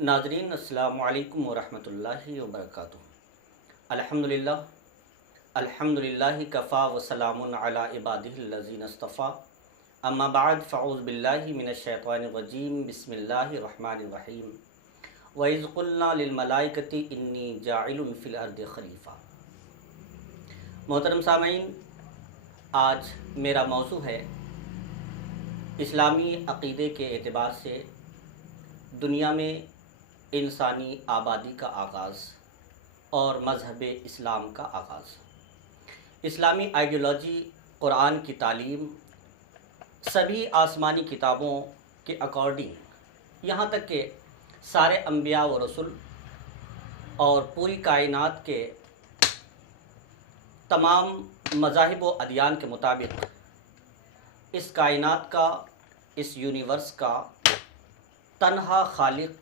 नाजरीन अस्सलामु अलैकुम वरहमतुल्लाहि वबरकातुहू। अल्हम्दुलिल्लाहि कफ़ा व सलामुन अला इबादिहिल्लज़ीना इस्तफ़ा। अम्मा बाद फ़अऊज़ु बिल्लाहि मिनश्शैतानिर रजीम। बिस्मिल्लाहिर रहमानिर रहीम। व इज़ क़ुल्ना लिल मलाइकति इन्नी जाइलुन फ़िल अर्दि ख़लीफ़ा। मोहतरम सामईन, आज मेरा मौज़ू है इस्लामी अक़ीदे के एतबार से दुनिया में इंसानी आबादी का आगाज़ और मज़हब इस्लाम का आगाज़। इस्लामी आइडियोलॉजी, कुरान की तालीम, सभी आसमानी किताबों के अकॉर्डिंग यहाँ तक कि सारे अम्बिया व रसूल और पूरी कायनात के तमाम मज़ाहिब व अदियान के मुताबिक इस कायनात का, इस यूनिवर्स का तन्हा खालिक,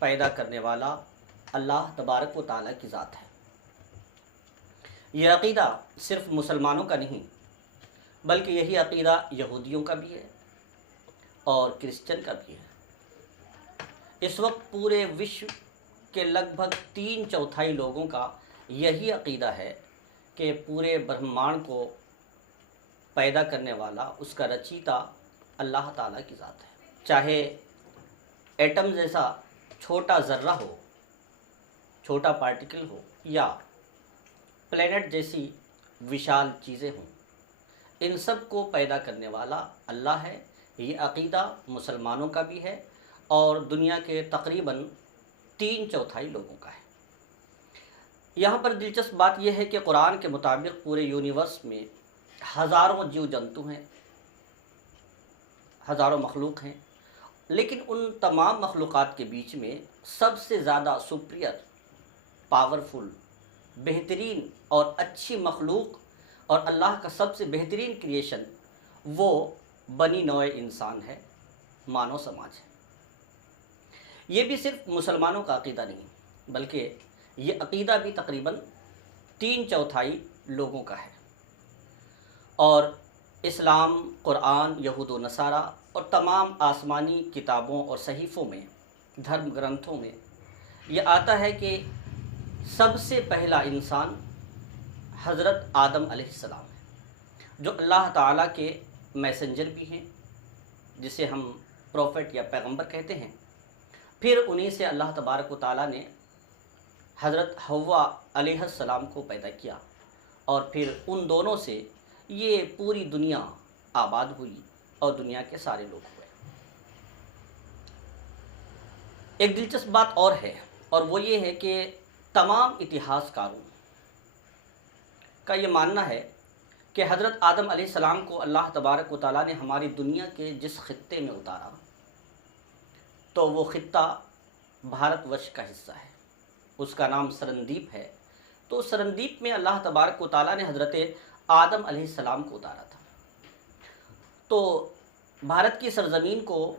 पैदा करने वाला अल्लाह तबारक व तआला की ज़ात है। यह अक़ीदा सिर्फ़ मुसलमानों का नहीं, बल्कि यही अक़ीदा यहूदियों का भी है और क्रिश्चियन का भी है। इस वक्त पूरे विश्व के लगभग 3/4 लोगों का यही अक़ीदा है कि पूरे ब्रह्मांड को पैदा करने वाला, उसका रचयिता अल्लाह ताला की ज़ात है। चाहे एटम जैसा छोटा ज़र्रा हो, छोटा पार्टिकल हो, या प्लेनेट जैसी विशाल चीज़ें हों, इन सब को पैदा करने वाला अल्लाह है। ये अक़ीदा मुसलमानों का भी है और दुनिया के तकरीबन 3/4 लोगों का है। यहाँ पर दिलचस्प बात यह है कि कुरान के मुताबिक पूरे यूनिवर्स में हज़ारों जीव जंतु हैं, हज़ारों मखलूक हैं, लेकिन उन तमाम मखलूक़ात के बीच में सबसे ज़्यादा सुपीरियर, पावरफुल, बेहतरीन और अच्छी मखलूक और अल्लाह का सबसे बेहतरीन क्रिएशन वो बनी नौए इंसान है, मानव समाज है। ये भी सिर्फ मुसलमानों का अक़ीदा नहीं, बल्कि ये अक़ीदा भी तकरीबन 3/4 लोगों का है। और इस्लाम, कुरान, यहूद व नसारा और तमाम आसमानी किताबों और सहीफ़ों में, धर्म ग्रंथों में यह आता है कि सबसे पहला इंसान हज़रत आदम अलैहिस्सलाम है, जो अल्लाह ताला के मैसेंजर भी हैं, जिसे हम प्रोफेट या पैगंबर कहते हैं। फिर उन्हीं से अल्लाह तबारक व तआला ने हज़रत हव्वा अलैहिस्सलाम को पैदा किया और फिर उन दोनों से ये पूरी दुनिया आबाद हुई और दुनिया के सारे लोग हुए। एक दिलचस्प बात और है, और वो ये है कि तमाम इतिहासकारों का ये मानना है कि हज़रत आदम अलैहिस्सलाम को अल्लाह तबारक व तआला ने हमारी दुनिया के जिस खित्ते में उतारा, तो वो खित्ता भारतवर्ष का हिस्सा है, उसका नाम सरनदीप है। तो सरनदीप में अल्लाह तबारक व तआला ने हज़रत आदम अलैहिस्सलाम को उतारा था। तो भारत की सरज़मीन को,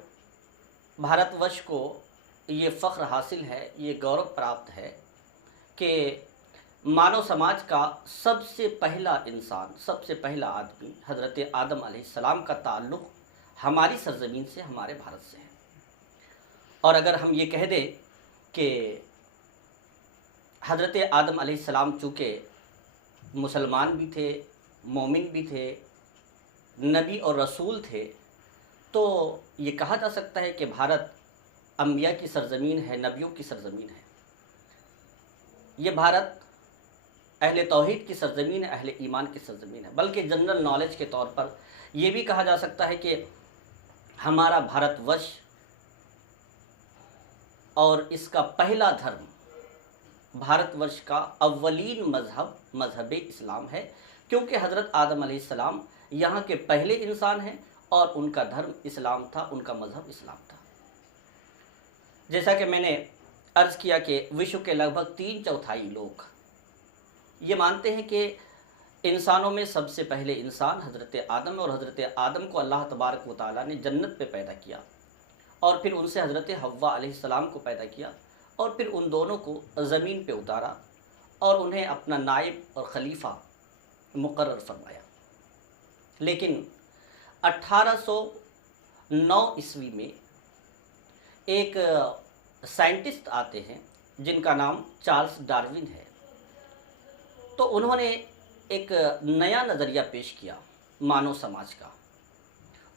भारतवर्ष को ये फ़ख्र हासिल है, ये गौरव प्राप्त है कि मानव समाज का सबसे पहला इंसान, सबसे पहला आदमी हज़रत आदम अलैहिस्सलाम का ताल्लुक़ हमारी सरज़मीन से, हमारे भारत से है। और अगर हम ये कह दें कि हज़रत आदम अलैहिस्सलाम चूँकि मुसलमान भी थे, मोमिन भी थे, नबी और रसूल थे, तो ये कहा जा सकता है कि भारत अम्बिया की सरज़मीन है, नबियों की सरज़मीन है। ये भारत अहले तौहीद की सरज़मीन है, अहले ईमान की सरज़मीन है। बल्कि जनरल नॉलेज के तौर पर ये भी कहा जा सकता है कि हमारा भारतवर्ष और इसका पहला धर्म, भारतवर्ष का अव्वलीन मज़हब इस्लाम है, क्योंकि हज़रत आदम अलैहिस्सलाम यहाँ के पहले इंसान हैं और उनका धर्म इस्लाम था, उनका मज़हब इस्लाम था। जैसा कि मैंने अर्ज़ किया कि विश्व के लगभग 3/4 लोग ये मानते हैं कि इंसानों में सबसे पहले इंसान हज़रत आदम, और हज़रत आदम को अल्लाह तबारक व तआला ने जन्नत पे पैदा किया और फिर उनसे हज़रत हव्वा अलैहिस्सलाम को पैदा किया और फिर उन दोनों को ज़मीन पे उतारा और उन्हें अपना नायब और ख़लीफ़ा मुक़र्रर फरमाया। लेकिन 1809 ईस्वी में एक साइंटिस्ट आते हैं जिनका नाम चार्ल्स डार्विन है। तो उन्होंने एक नया नज़रिया पेश किया मानव समाज का।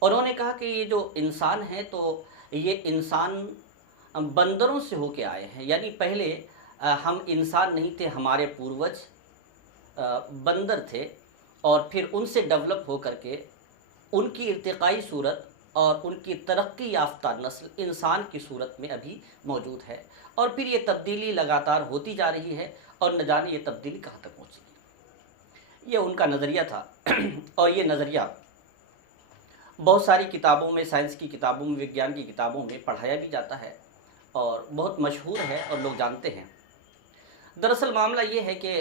उन्होंने कहा कि ये जो इंसान है तो ये इंसान बंदरों से होके आए हैं, यानी पहले हम इंसान नहीं थे, हमारे पूर्वज बंदर थे और फिर उनसे डेवलप हो करके उनकी इर्तिकाई सूरत और उनकी तरक्की याफ्ता नस्ल इंसान की सूरत में अभी मौजूद है, और फिर ये तब्दीली लगातार होती जा रही है और न जाने ये तब्दीली कहाँ तक पहुँचेगी। ये उनका नज़रिया था और ये नज़रिया बहुत सारी किताबों में, साइंस की किताबों में, विज्ञान की किताबों में पढ़ाया भी जाता है और बहुत मशहूर है और लोग जानते हैं। दरअसल मामला ये है कि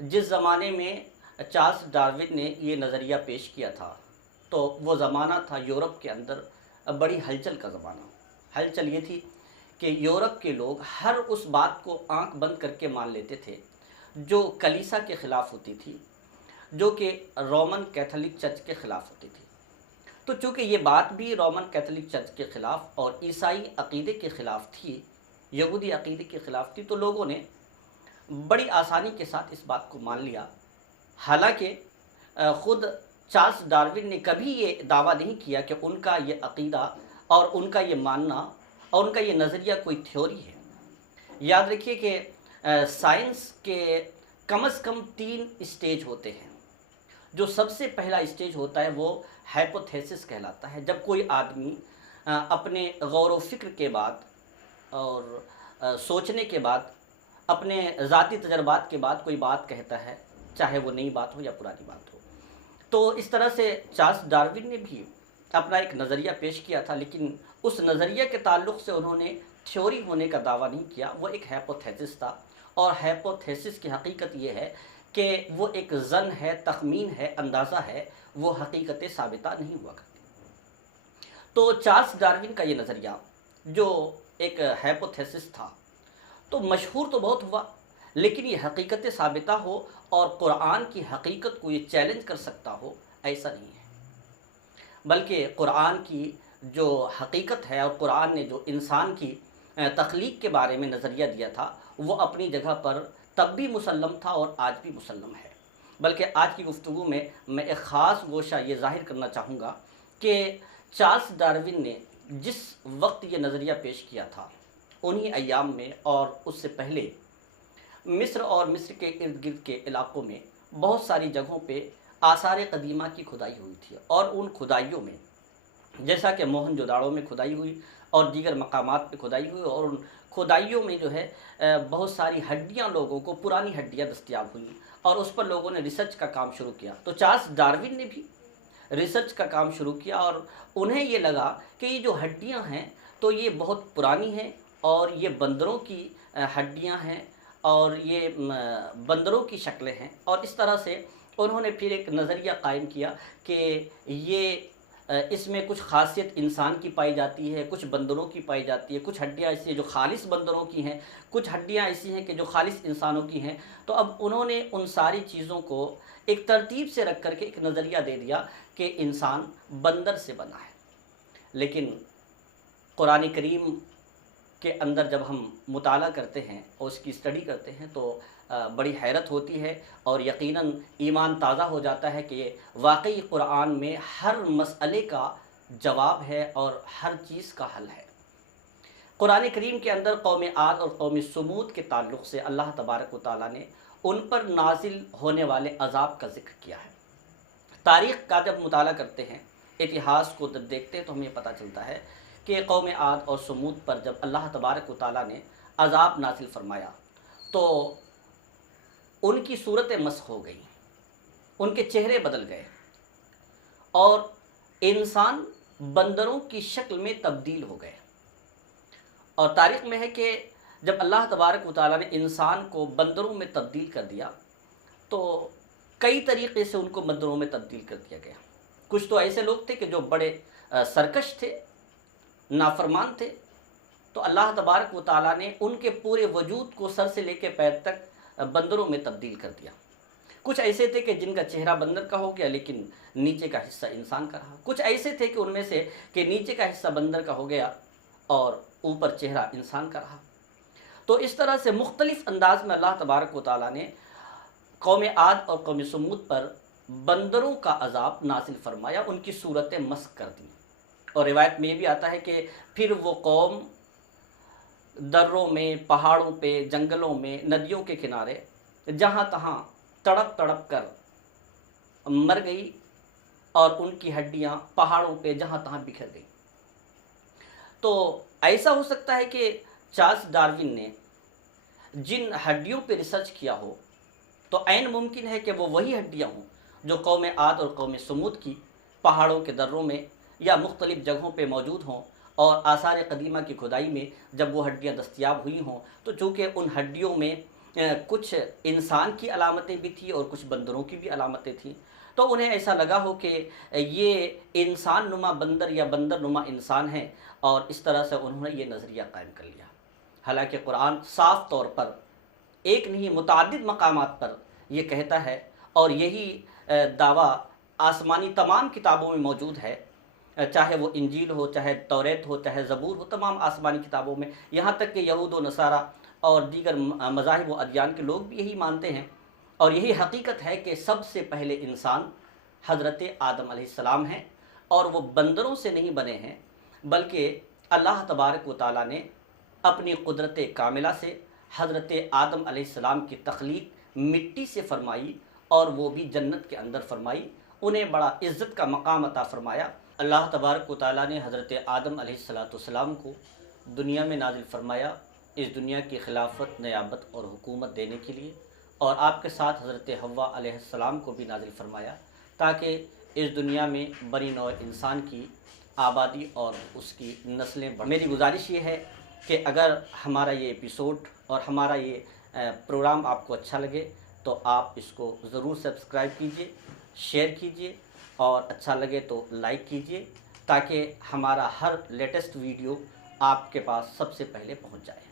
जिस ज़माने में चार्ल्स डार्विन ने ये नज़रिया पेश किया था तो वो ज़माना था यूरोप के अंदर बड़ी हलचल का ज़माना। हलचल ये थी कि यूरोप के लोग हर उस बात को आंख बंद करके मान लेते थे जो कलीसिया के ख़िलाफ़ होती थी, जो कि रोमन कैथोलिक चर्च के ख़िलाफ़ होती थी। तो चूँकि ये बात भी रोमन कैथोलिक चर्च के ख़िलाफ़ और ईसाई अक़ीदे के ख़िलाफ़ थी, यहूदी अक़ीदे के ख़िलाफ़ थी, तो लोगों ने बड़ी आसानी के साथ इस बात को मान लिया। हालांकि ख़ुद चार्ल्स डार्विन ने कभी ये दावा नहीं किया कि उनका ये अक़ीदा और उनका ये मानना और उनका ये नज़रिया कोई थ्योरी है। याद रखिए कि साइंस के कम से कम 3 स्टेज होते हैं। जो सबसे पहला स्टेज होता है वो हाइपोथेसिस कहलाता है। जब कोई आदमी अपने गौर व फिक्र के बाद और सोचने के बाद, अपने ज़ाती तजर्बात के बाद कोई बात कहता है, चाहे वो नई बात हो या पुरानी बात हो। तो इस तरह से चार्ल्स डार्विन ने भी अपना एक नज़रिया पेश किया था, लेकिन उस नज़रिया के ताल्लुक़ से उन्होंने थ्योरी होने का दावा नहीं किया। वो एक हाइपोथेसिस था और हाइपोथेसिस की हकीकत ये है कि वो एक ज़न है, तखमीन है, अंदाज़ा है, वो हकीकत साबिता नहीं हुआ करती। तो चार्ल्स डार्विन का ये नज़रिया जो एक हाइपोथेसिस था तो मशहूर तो बहुत हुआ, लेकिन ये हकीकत साबिता हो और कुरान की हकीकत को ये चैलेंज कर सकता हो, ऐसा नहीं है। बल्कि कुरान की जो हकीकत है और कुरान ने जो इंसान की तख्लीक के बारे में नज़रिया दिया था वो अपनी जगह पर तब भी मुसल्लम था और आज भी मुसल्लम है। बल्कि आज की गुफ्तगू में मैं एक ख़ास गोशा ये ज़ाहिर करना चाहूँगा कि चार्ल्स डार्विन ने जिस वक्त ये नज़रिया पेश किया था उन्हीं अय्याम में और उससे पहले मिस्र और मिस्र के इर्द गिर्द के इलाक़ों में बहुत सारी जगहों पे आसार कदीमा की खुदाई हुई थी, और उन खुदाइयों में जैसा कि मोहनजोदाड़ो में खुदाई हुई और दीगर मकामात पे खुदाई हुई, और उन खुदाइयों में जो है बहुत सारी हड्डियां, लोगों को पुरानी हड्डियां दस्तयाब हुई और उस पर लोगों ने रिसर्च का काम शुरू किया। तो चार्ल्स डार्विन ने भी रिसर्च का काम शुरू किया और उन्हें ये लगा कि ये जो हड्डियां हैं तो ये बहुत पुरानी हैं और ये बंदरों की हड्डियां हैं और ये बंदरों की शक्लें हैं। और इस तरह से उन्होंने फिर एक नज़रिया कायम किया कि ये इसमें कुछ खासियत इंसान की पाई जाती है, कुछ बंदरों की पाई जाती है, कुछ हड्डियाँ ऐसी हैं जो खालिस बंदरों की हैं, कुछ हड्डियाँ ऐसी हैं कि जो खालिस इंसानों की हैं। तो अब उन्होंने उन सारी चीज़ों को एक तरतीब से रख करके एक नज़रिया दे दिया कि इंसान बंदर से बना है। लेकिन कुरान करीम के अंदर जब हम मुताला करते हैं और उसकी स्टडी करते हैं तो बड़ी हैरत होती है और यकीनन ईमान ताज़ा हो जाता है कि वाकई कुरान में हर मसले का जवाब है और हर चीज़ का हल है। कुरान करीम के अंदर कौम आद और कौम समूद के ताल्लुक़ से अल्लाह तबारक व तआला ने उन पर नाजिल होने वाले अज़ाब का ज़िक्र किया है। तारीख़ का जब मुताला करते हैं, इतिहास को जब देखते हैं तो हमें पता चलता है कि कौम आद और समूद पर जब अल्लाह तबारक व तआला ने अज़ाब नाजिल फरमाया तो उनकी सूरतें मस्ख़ हो गई, उनके चेहरे बदल गए और इंसान बंदरों की शक्ल में तब्दील हो गए। और तारीख़ में है कि जब अल्लाह तबारक व तआला ने इंसान को बंदरों में तब्दील कर दिया तो कई तरीक़े से उनको बंदरों में तब्दील कर दिया गया। कुछ तो ऐसे लोग थे कि जो बड़े सरकश थे, नाफरमान थे, तो अल्लाह तबारक व तआला ने उनके पूरे वजूद को सर से लेकर पैर तक बंदरों में तब्दील कर दिया। कुछ ऐसे थे कि जिनका चेहरा बंदर का हो गया लेकिन नीचे का हिस्सा इंसान का रहा। कुछ ऐसे थे कि उनमें से कि नीचे का हिस्सा बंदर का हो गया और ऊपर चेहरा इंसान का रहा। تو اس طرح سے مختلف انداز میں اللہ تبارک و تعالیٰ نے قوم عاد اور قوم سمود پر بندروں کا عذاب نازل فرمایا، ان کی صورتیں مسخ کر دی۔ اور روایت میں یہ بھی آتا ہے کہ پھر وہ قوم دروں میں، پہاڑوں پہ، جنگلوں میں، ندیوں کے کنارے جہاں تہاں تڑپ تڑپ کر مر گئی، اور ان کی ہڈیاں پہاڑوں پہ جہاں تہاں بکھر گئی۔ تو ایسا ہو سکتا ہے کہ چارلس ڈارون نے جن ہڈیوں پہ ریسرچ کیا ہو تو عین ممکن ہے کہ وہ وہی ہڈیاں ہوں جو قوم عاد اور قوم سمود کی پہاڑوں کے دروں میں یا مختلف جگہوں پہ موجود ہوں، اور آثار قدیمہ کی کھدائی میں جب وہ ہڈیاں دستیاب ہوئی ہوں تو چونکہ ان ہڈیوں میں کچھ انسان کی علامتیں بھی تھیں اور کچھ بندروں کی بھی علامتیں تھیں، تو انہیں ایسا لگا ہو کہ یہ انسان نما بندر یا بندر نما انسان ہیں، اور اس طرح سے انہوں نے یہ نظریہ قائم کر لیا۔ حالانکہ قرآن صاف طور پر ایک نہیں متعدد مقامات پر یہ کہتا ہے، اور یہی دعویٰ آسمانی تمام کتابوں میں موجود ہے، چاہے وہ انجیل ہو، چاہے توریت ہو، چاہے زبور ہو، تمام آسمانی کتابوں میں، یہاں تک کہ یہود و نصارہ اور دیگر مذاہب و ادیان کے لوگ بھی یہی مانتے ہیں، اور یہی حقیقت ہے کہ سب سے پہلے انسان حضرت آدم علیہ السلام ہیں، اور وہ بندروں سے نہیں بنے ہیں، بلکہ اللہ تبارک و تعالیٰ نے اپنی قدرت کاملہ سے حضرت آدم علیہ السلام کی تخلیق مٹی سے فرمائی، اور وہ بھی جنت کے اندر فرمائی، انہیں بڑا عزت کا مقام عطا فرمایا۔ اللہ تبارک و تعالیٰ نے حضرت آدم علیہ السلام کو دنیا میں نازل فرمایا اس دنیا کی خلافت، نیابت اور حکومت دینے کے لیے، اور آپ کے ساتھ حضرت حوا علیہ السلام کو بھی نازل فرمایا تاکہ اس دنیا میں بنی نوع انسان کی آبادی اور اس کی نسلیں بڑھیں۔ میری گزارش یہ ہے کہ اگر ہمارا یہ ایپیسوڈ اور ہمارا یہ پروگرام آپ کو اچھا لگے تو آپ اس کو ضرور سبسکرائب کیجئے، شیئر کیجئے، اور اچھا لگے تو لائک کیجئے، تاکہ ہمارا ہر لیٹسٹ ویڈیو آپ کے پاس سب سے پہلے پہنچ جائے۔